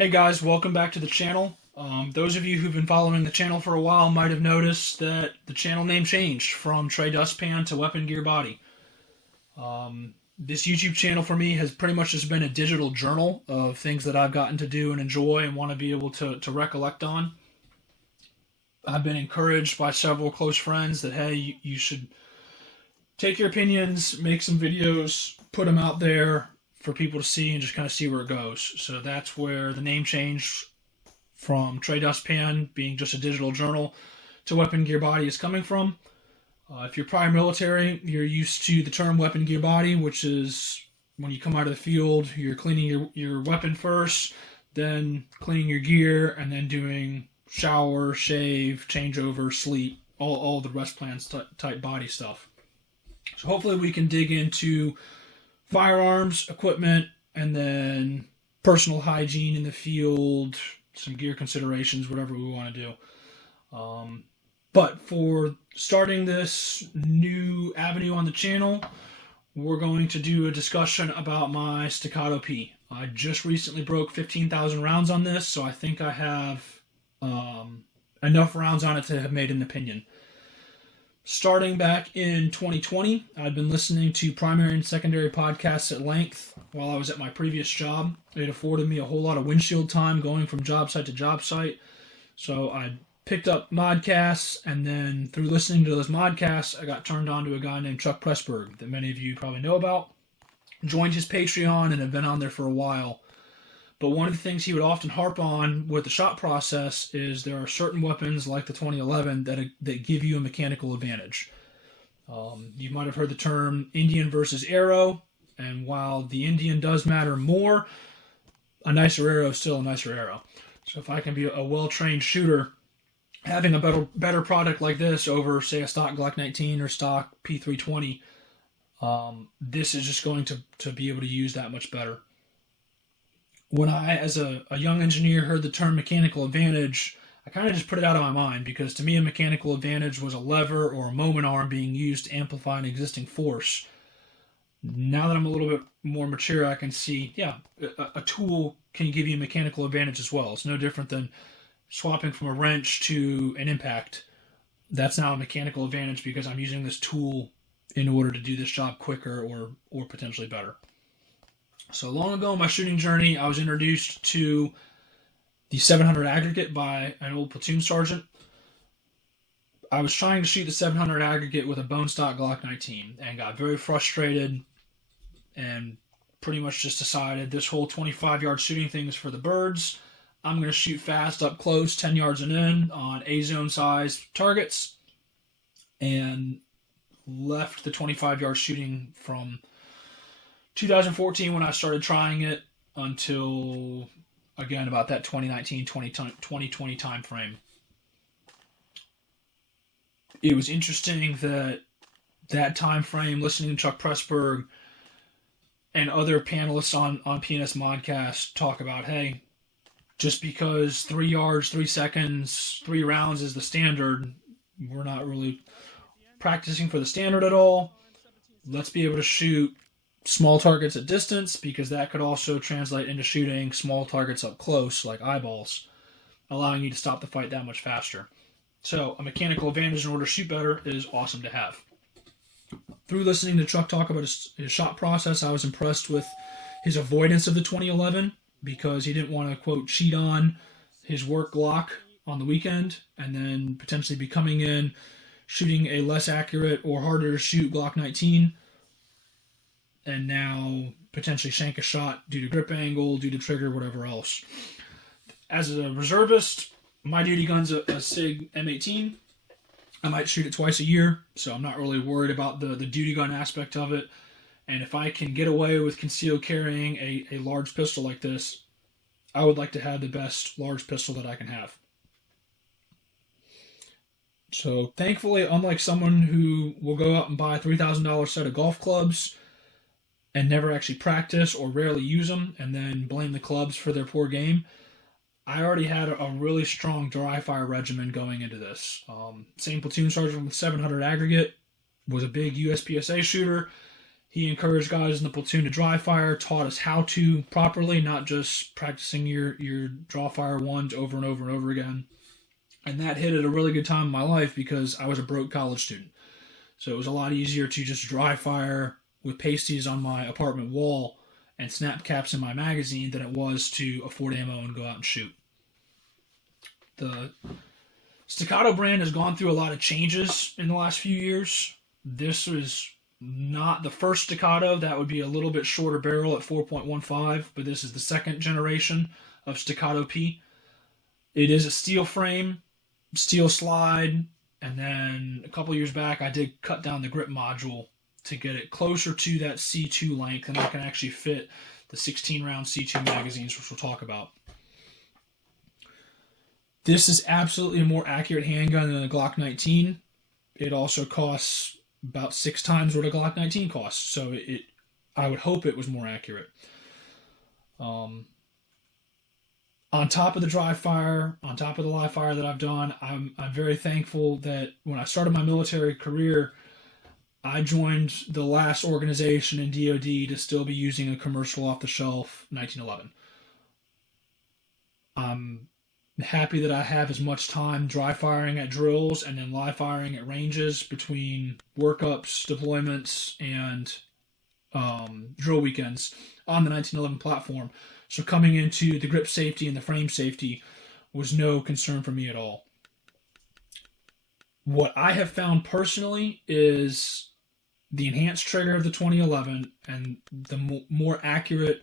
Hey guys, welcome back to the channel. Those of you who've been following the channel for a while might have noticed that the channel name changed from Trey Dustpan to Weapon Gear Body. This YouTube channel for me has pretty much just been a digital journal of things that I've gotten to do and enjoy and want to be able to recollect on. I've been encouraged by several close friends that, hey, you should take your opinions, make some videos, put them out there for people to see and just kind of see where it goes. So that's where the name changed from Trey Dustpan being just a digital journal to Weapon Gear Body is coming from. If you're prior military, you're used to the term Weapon Gear Body, which is when you come out of the field, you're cleaning your weapon first, then cleaning your gear, and then doing shower, shave, changeover, sleep, all the rest plans type body stuff. So hopefully we can dig into firearms, equipment, and then personal hygiene in the field, some gear considerations, whatever we want to do. But for starting this new avenue on the channel, we're going to do a discussion about my Staccato P. I just recently broke 15,000 rounds on this, so I think I have enough rounds on it to have made an opinion. Starting back in 2020, I'd been listening to primary and secondary podcasts at length while I was at my previous job. It afforded me a whole lot of windshield time going from job site to job site. So I picked up modcasts, and then through listening to those modcasts, I got turned on to a guy named Chuck Pressburg that many of you probably know about. Joined his Patreon and have been on there for a while. But one of the things he would often harp on with the shot process is there are certain weapons like the 2011 that give you a mechanical advantage. You might have heard the term Indian versus arrow, and while the Indian does matter more, a nicer arrow is still a nicer arrow. So if I can be a well-trained shooter, having a better product like this over, say, a stock Glock 19 or stock P320, this is just going to be able to use that much better. When I, as a young engineer, heard the term mechanical advantage, I kind of just put it out of my mind because to me a mechanical advantage was a lever or a moment arm being used to amplify an existing force. Now that I'm a little bit more mature, I can see, yeah, a tool can give you a mechanical advantage as well. It's no different than swapping from a wrench to an impact. That's now a mechanical advantage because I'm using this tool in order to do this job quicker or potentially better. So long ago in my shooting journey, I was introduced to the 700 aggregate by an old platoon sergeant. I was trying to shoot the 700 aggregate with a bone stock Glock 19 and got very frustrated and pretty much just decided this whole 25-yard shooting thing is for the birds. I'm going to shoot fast up close, 10 yards and in on A-zone size targets, and left the 25-yard shooting from 2014 when I started trying it until, again, about that 2019, 2020 time frame. It was interesting that time frame, listening to Chuck Pressburg and other panelists on PNS Modcast talk about, hey, just because 3 yards, 3 seconds, 3 rounds is the standard, we're not really practicing for the standard at all. Let's be able to shoot small targets at distance because that could also translate into shooting small targets up close, like eyeballs, allowing you to stop the fight that much faster. So a mechanical advantage in order to shoot better is awesome to have. Through listening to Chuck talk about his shot process, I was impressed with his avoidance of the 2011 because he didn't want to, quote, cheat on his work Glock on the weekend and then potentially be coming in shooting a less accurate or harder to shoot Glock 19 and now potentially shank a shot due to grip angle, due to trigger, whatever else. As a reservist, my duty gun's a SIG M18. I might shoot it twice a year, so I'm not really worried about the duty gun aspect of it. And if I can get away with concealed carrying a large pistol like this, I would like to have the best large pistol that I can have. So thankfully, unlike someone who will go out and buy a $3,000 set of golf clubs and never actually practice or rarely use them and then blame the clubs for their poor game, I already had a really strong dry fire regimen going into this. Same platoon sergeant with 700 aggregate, was a big USPSA shooter, He encouraged guys in the platoon to dry fire, taught us how to properly, not just practicing your draw fire ones over and over and over again. And that hit at a really good time in my life because I was a broke college student. So it was a lot easier to just dry fire with pasties on my apartment wall and snap caps in my magazine than it was to afford ammo and go out and shoot. The Staccato brand has gone through a lot of changes in the last few years. This was not the first Staccato. That would be a little bit shorter barrel at 4.15, but this is the second generation of Staccato P. It is a steel frame, steel slide, and then a couple years back I did cut down the grip module to get it closer to that C2 length, and that can actually fit the 16-round C2 magazines, which we'll talk about. This is absolutely a more accurate handgun than a Glock 19. It also costs about 6 times what a Glock 19 costs, so I would hope it was more accurate. On top of the dry fire, on top of the live fire that I've done, I'm very thankful that when I started my military career, I joined the last organization in DoD to still be using a commercial off-the-shelf 1911. I'm happy that I have as much time dry firing at drills and then live firing at ranges between workups, deployments, and drill weekends on the 1911 platform. So coming into the grip safety and the frame safety was no concern for me at all. What I have found personally is the enhanced trigger of the 2011 and the more accurate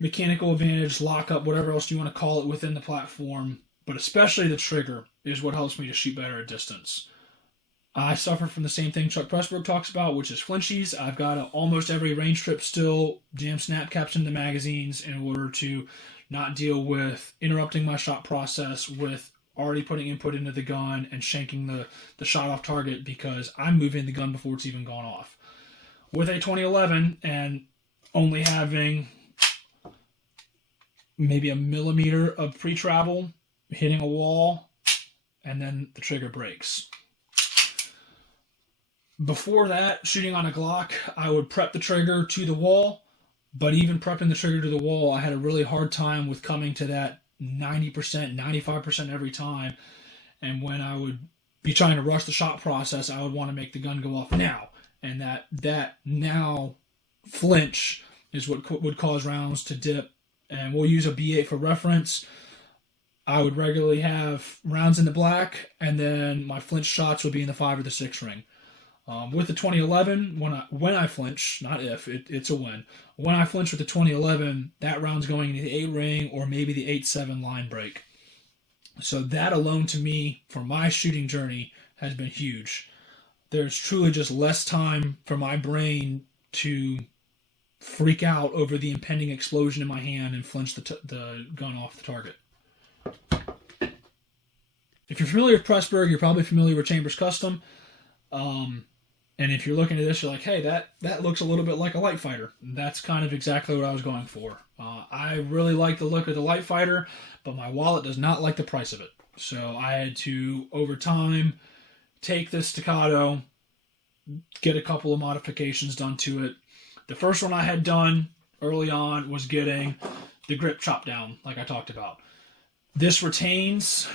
mechanical advantage, lockup, whatever else you want to call it within the platform, but especially the trigger is what helps me to shoot better at distance. I suffer from the same thing Chuck Pressburg talks about, which is flinchies. I've got almost every range trip still jam snap caps into magazines in order to not deal with interrupting my shot process with already putting input into the gun and shanking the shot off target because I'm moving the gun before it's even gone off. With a 2011 and only having maybe a millimeter of pre-travel, hitting a wall, and then the trigger breaks. Before that, shooting on a Glock, I would prep the trigger to the wall, but even prepping the trigger to the wall, I had a really hard time with coming to that 90%, 95% every time. And when I would be trying to rush the shot process, I would want to make the gun go off now. And that now flinch is what would cause rounds to dip. And we'll use a B8 for reference. I would regularly have rounds in the black, and then my flinch shots would be in the 5 or the 6 ring. With the 2011, when I flinch, not if, it's a when. When I flinch with the 2011, that round's going into the 8 ring or maybe the 8-7 line break. So that alone to me, for my shooting journey, has been huge. There's truly just less time for my brain to freak out over the impending explosion in my hand and flinch the gun off the target. If you're familiar with Pressburg, you're probably familiar with Chambers Custom. And if you're looking at this, you're like, hey, that looks a little bit like a light fighter. That's kind of exactly what I was going for. I really like the look of the light fighter, but my wallet does not like the price of it. So I had to, over time, take this Staccato, get a couple of modifications done to it. The first one I had done early on was getting the grip chopped down, like I talked about. This retains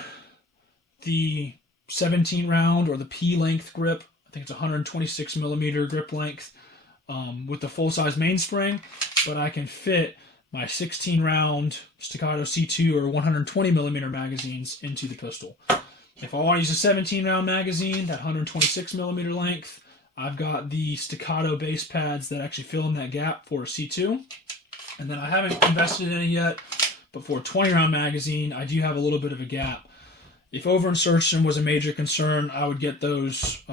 the 17 round or the P length grip. I think it's 126 millimeter grip length with the full size mainspring, but I can fit my 16 round Staccato C2 or 120 millimeter magazines into the pistol. If I want to use a 17 round magazine, that 126 millimeter length, I've got the Staccato base pads that actually fill in that gap for a C2. And then I haven't invested in it yet, but for a 20 round magazine, I do have a little bit of a gap. If over-insertion was a major concern, I would get those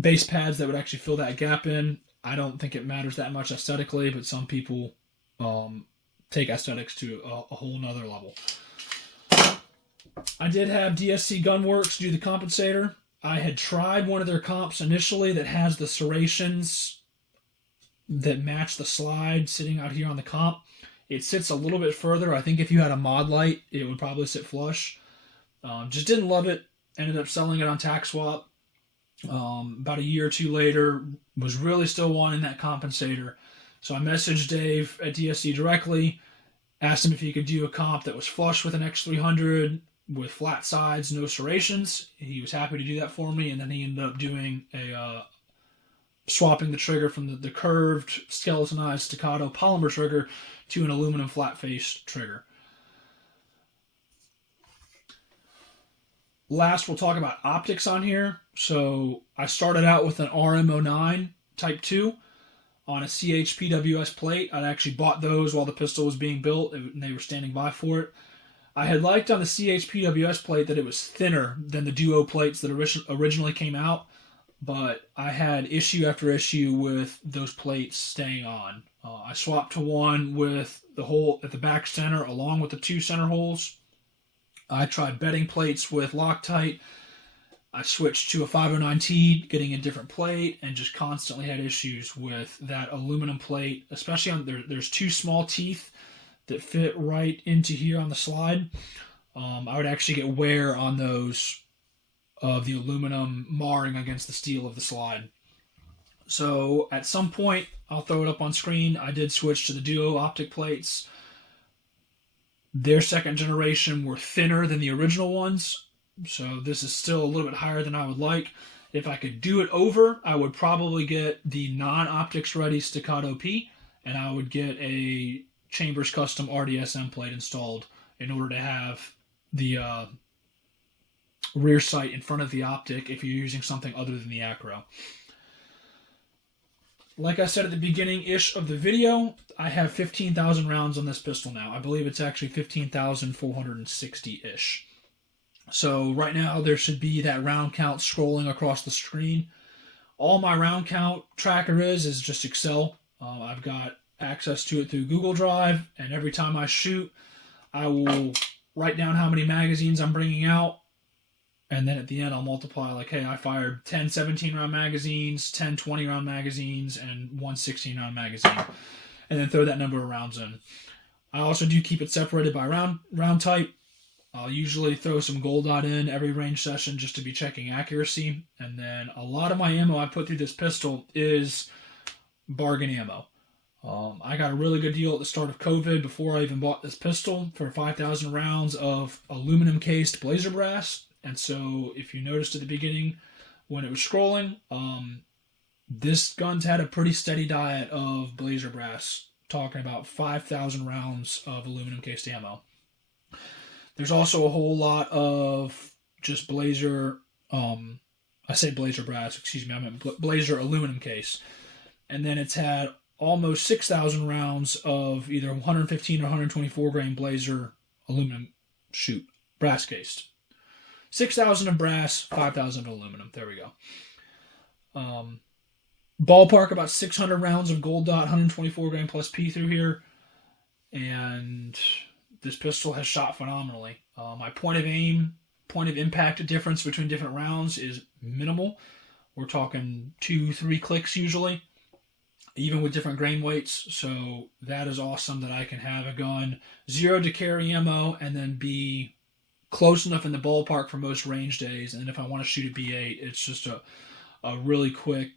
base pads that would actually fill that gap in. I don't think it matters that much aesthetically, but some people take aesthetics to a whole nother level. I did have DSC Gunworks do the compensator. I had tried one of their comps initially that has the serrations that match the slide sitting out here on the comp. It sits a little bit further. I think if you had a mod light, it would probably sit flush. Just didn't love it. Ended up selling it on TaxSwap. About a year or two later, was really still wanting that compensator. So I messaged Dave at DSC directly, asked him if he could do a comp that was flush with an X300 with flat sides, no serrations. He was happy to do that for me, and then he ended up doing a swapping the trigger from the curved skeletonized staccato polymer trigger to an aluminum flat face trigger. Last, we'll talk about optics on here. So I started out with an RM09 Type 2 on a CHPWS plate. I'd actually bought those while the pistol was being built, and they were standing by for it. I had liked on the CHPWS plate that it was thinner than the Duo plates that originally came out, but I had issue after issue with those plates staying on. I swapped to one with the hole at the back center along with the two center holes. I tried bedding plates with Loctite. I switched to a 509T, getting a different plate, and just constantly had issues with that aluminum plate, especially on there's two small teeth that fit right into here on the slide. I would actually get wear on those of the aluminum marring against the steel of the slide. So at some point, I'll throw it up on screen, I did switch to the Duo optic plates. Their second generation were thinner than the original ones, so this is still a little bit higher than I would like. If I could do it over, I would probably get the non-optics ready Staccato P, and I would get a Chambers Custom RDSM plate installed in order to have the rear sight in front of the optic if you're using something other than the acro. Like I said at the beginning-ish of the video, I have 15,000 rounds on this pistol now. I believe it's actually 15,460-ish. So right now there should be that round count scrolling across the screen. All my round count tracker is just Excel. I've got access to it through Google Drive, and every time I shoot, I will write down how many magazines I'm bringing out, and then at the end I'll multiply, like, hey, I fired 10 17-round magazines, 10 20-round magazines, and one 16-round magazine, and then throw that number of rounds in. I also do keep it separated by round type. I'll usually throw some gold dot in every range session just to be checking accuracy, and then a lot of my ammo I put through this pistol is bargain ammo. I got a really good deal at the start of COVID before I even bought this pistol for 5,000 rounds of aluminum cased blazer brass. And so if you noticed at the beginning when it was scrolling, this gun's had a pretty steady diet of blazer brass, talking about 5,000 rounds of aluminum cased ammo. There's also a whole lot of just blazer, I say blazer brass, excuse me, I meant blazer aluminum case. And then it's had almost 6,000 rounds of either 115 or 124 grain blazer aluminum brass cased. 6,000 of brass, 5,000 of aluminum. There we go. Ballpark about 600 rounds of gold dot 124 grain plus P through here. And this pistol has shot phenomenally. My point of impact difference between different rounds is minimal. We're talking 2-3 clicks usually, even with different grain weights. So that is awesome that I can have a gun 0 to carry ammo and then be close enough in the ballpark for most range days. And if I want to shoot a B8, it's just a really quick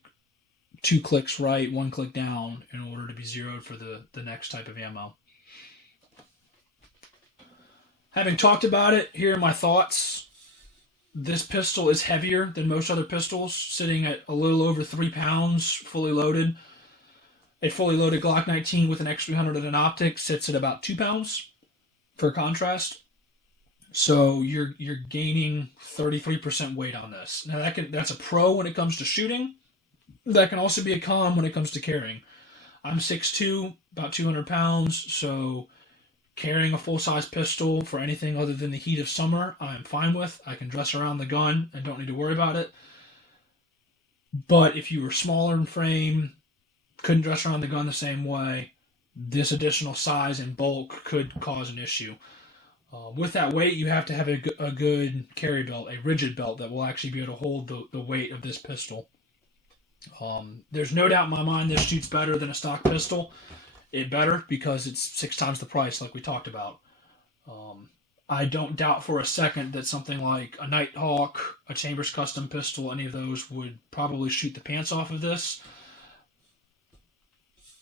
2 clicks right, 1 click down in order to be zeroed for the next type of ammo. Having talked about it, here are my thoughts. This pistol is heavier than most other pistols, sitting at a little over 3 pounds, fully loaded. A fully loaded Glock 19 with an X300 and an optic sits at about 2 pounds, for contrast. So you're gaining 33% weight on this. Now that's a pro when it comes to shooting. That can also be a con when it comes to carrying. I'm 6'2", about 200 pounds, so carrying a full-size pistol for anything other than the heat of summer, I'm fine with. I can dress around the gun and don't need to worry about it. But if you were smaller in frame, couldn't dress around the gun the same way, this additional size and bulk could cause an issue. With that weight, you have to have a good carry belt, a rigid belt that will actually be able to hold the weight of this pistol. There's no doubt in my mind this shoots better than a stock pistol. It better because it's 6 times the price, like we talked about. I don't doubt for a second that something like a Nighthawk, a Chambers Custom pistol, any of those would probably shoot the pants off of this.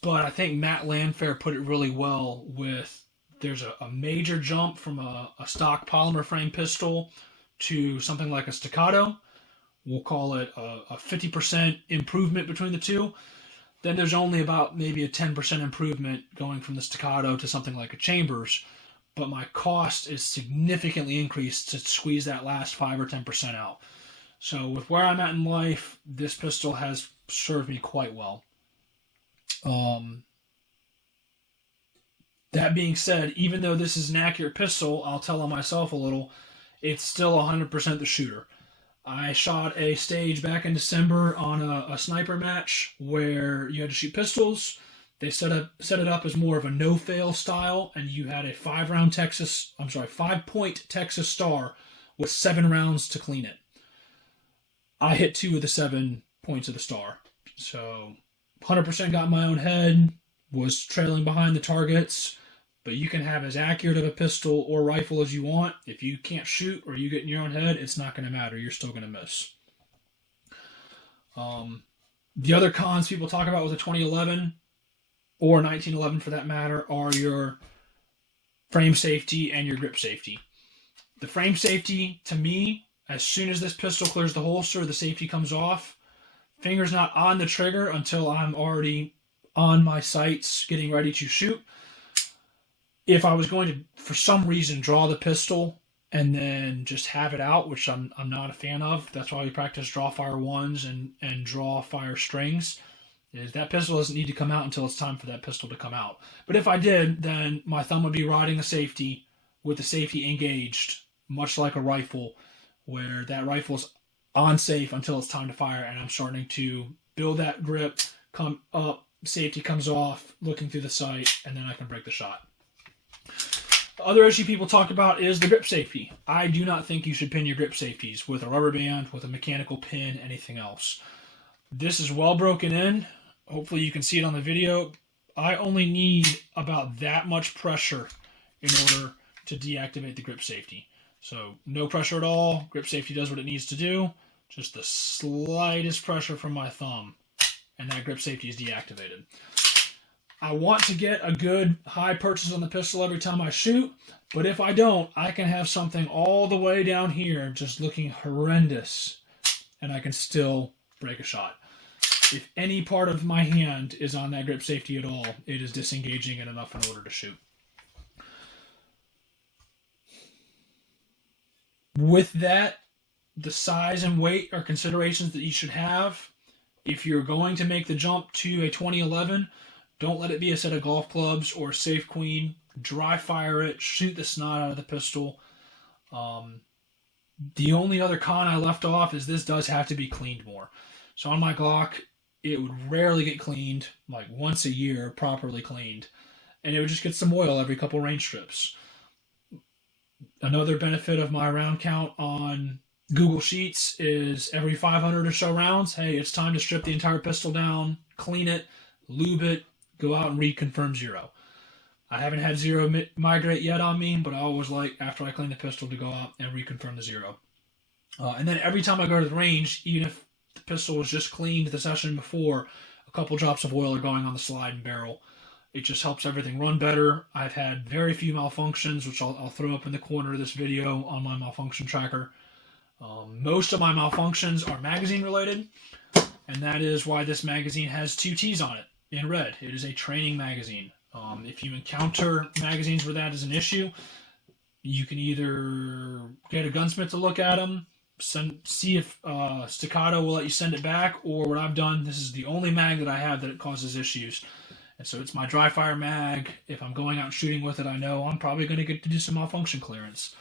But I think Matt Landfair put it really well with there's a major jump from a stock polymer frame pistol to something like a Staccato. We'll call it a 50% improvement between the two. Then there's only about maybe a 10% improvement going from the Staccato to something like a Chambers. But my cost is significantly increased to squeeze that last 5 or 10% out. So with where I'm at in life, this pistol has served me quite well. That being said, even though this is an accurate pistol, I'll tell on myself a little, it's still 100% the shooter. I shot a stage back in December on a sniper match where you had to shoot pistols. They set it up as more of a no-fail style, and you had a 5-point Texas Star with 7 rounds to clean it. I hit 2 of the 7 points of the Star. So 100% got in my own head, was trailing behind the targets, but you can have as accurate of a pistol or rifle as you want. If you can't shoot or you get in your own head, it's not going to matter. You're still going to miss. The other cons people talk about with a 2011 or 1911 for that matter are your frame safety and your grip safety. The frame safety, to me, as soon as this pistol clears the holster, the safety comes off. Finger's not on the trigger until I'm already on my sights getting ready to shoot. If I was going to, for some reason, draw the pistol and then just have it out, which I'm not a fan of, that's why we practice draw fire ones and draw fire strings, is that pistol doesn't need to come out until it's time for that pistol to come out. But if I did, then my thumb would be riding the safety with the safety engaged, much like a rifle, where that rifle's on safe until it's time to fire, and I'm starting to build that grip, come up, safety comes off, looking through the sight, and then I can break the shot. The other issue people talk about is the grip safety. I do not think you should pin your grip safeties with a rubber band, with a mechanical pin, anything else. This is well broken in. Hopefully you can see it on the video. I only need about that much pressure in order to deactivate the grip safety. So no pressure at all. Grip safety does what it needs to do. Just the slightest pressure from my thumb, and that grip safety is deactivated. I want to get a good high purchase on the pistol every time I shoot, but if I don't, I can have something all the way down here just looking horrendous, and I can still break a shot. If any part of my hand is on that grip safety at all, it is disengaging it enough in order to shoot. With that, the size and weight are considerations that you should have. If you're going to make the jump to a 2011, don't let it be a set of golf clubs or a Safe Queen. Dry fire it. Shoot the snot out of the pistol. The only other con I left off is this does have to be cleaned more. So on my Glock, it would rarely get cleaned, like once a year, properly cleaned. And it would just get some oil every couple range strips. Another benefit of my round count on Google Sheets is every 500 or so rounds, hey, it's time to strip the entire pistol down, clean it, lube it, go out and read confirm 0. I haven't had 0 migrate yet on me, but I always like, after I clean the pistol, to go out and reconfirm the 0. And then every time I go to the range, even if the pistol was just cleaned the session before, a couple drops of oil are going on the slide and barrel. It just helps everything run better. I've had very few malfunctions, which I'll throw up in the corner of this video on my malfunction tracker. Most of my malfunctions are magazine related, and that is why this magazine has 2 T's on it in red. It is a training magazine. If you encounter magazines where that is an issue, you can either get a gunsmith to look at them, see if Staccato will let you send it back, or what I've done, this is the only mag that I have that it causes issues. And so it's my dry fire mag. If I'm going out and shooting with it, I know I'm probably going to get to do some malfunction clearance.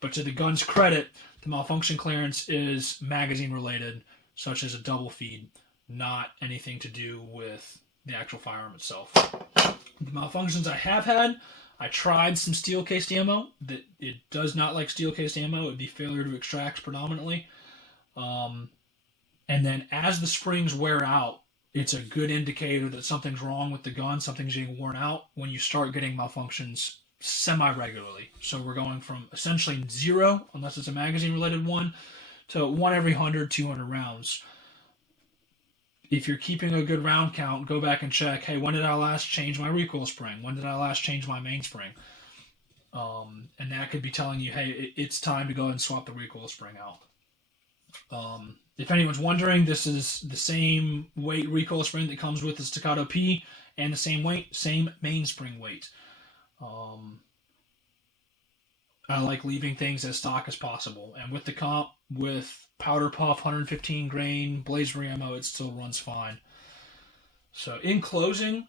But to the gun's credit, the malfunction clearance is magazine related, such as a double feed, not anything to do with the actual firearm itself. The malfunctions I have had, I tried some steel cased ammo. That it does not like steel cased ammo. It would be failure to extract predominantly. And then as the springs wear out, it's a good indicator that something's wrong with the gun, something's getting worn out when you start getting malfunctions semi-regularly. So we're going from essentially 0, unless it's a magazine-related one, to 1 every 100, 200 rounds. If you're keeping a good round count, go back and check, hey, when did I last change my recoil spring? When did I last change my mainspring? And that could be telling you, hey, it's time to go ahead and swap the recoil spring out. If anyone's wondering, this is the same weight recoil spring that comes with the Staccato P, and the same weight, same mainspring weight. I like leaving things as stock as possible, and with the comp, with powder puff 115 grain blazer ammo, it still runs fine. So in closing,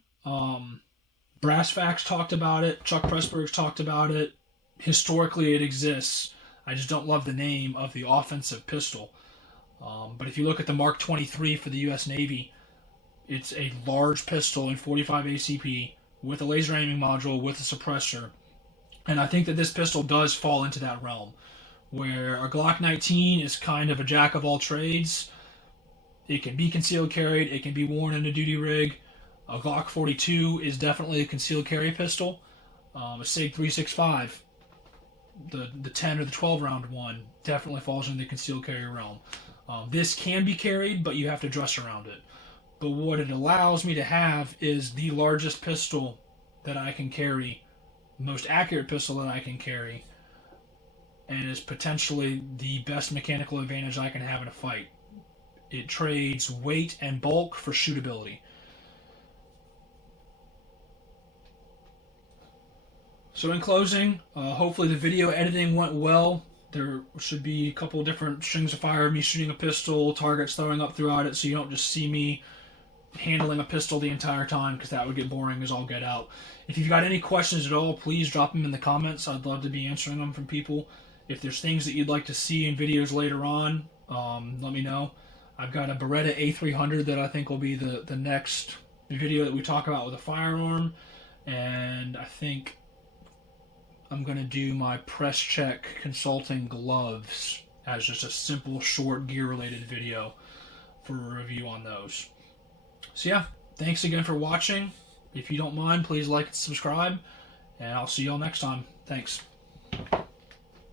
Brass Facts talked about it, Chuck Pressburg's talked about it. Historically, it exists. I just don't love the name of the offensive pistol. But if you look at the Mark 23 for the U.S. Navy, it's a large pistol in 45 ACP with a laser aiming module with a suppressor. And I think that this pistol does fall into that realm, where a Glock 19 is kind of a jack of all trades. It can be concealed carried, it can be worn in a duty rig. A Glock 42 is definitely a concealed carry pistol. A SIG 365, the 10 or the 12 round one, definitely falls in the concealed carry realm. This can be carried, but you have to dress around it. But what it allows me to have is the largest pistol that I can carry, the most accurate pistol that I can carry, and is potentially the best mechanical advantage I can have in a fight. It trades weight and bulk for shootability. So in closing, hopefully the video editing went well. There should be a couple different strings of fire, me shooting a pistol, targets throwing up throughout it, so you don't just see me handling a pistol the entire time, because that would get boring as all get out. If you've got any questions at all, please drop them in the comments. I'd love to be answering them from people. If there's things that you'd like to see in videos later on, let me know. I've got a Beretta A300 that I think will be the next video that we talk about with a firearm, and I think I'm going to do my press check consulting gloves as just a simple short gear related video for a review on those. So yeah, thanks again for watching. If you don't mind, please like and subscribe, and I'll see you all next time. Thanks.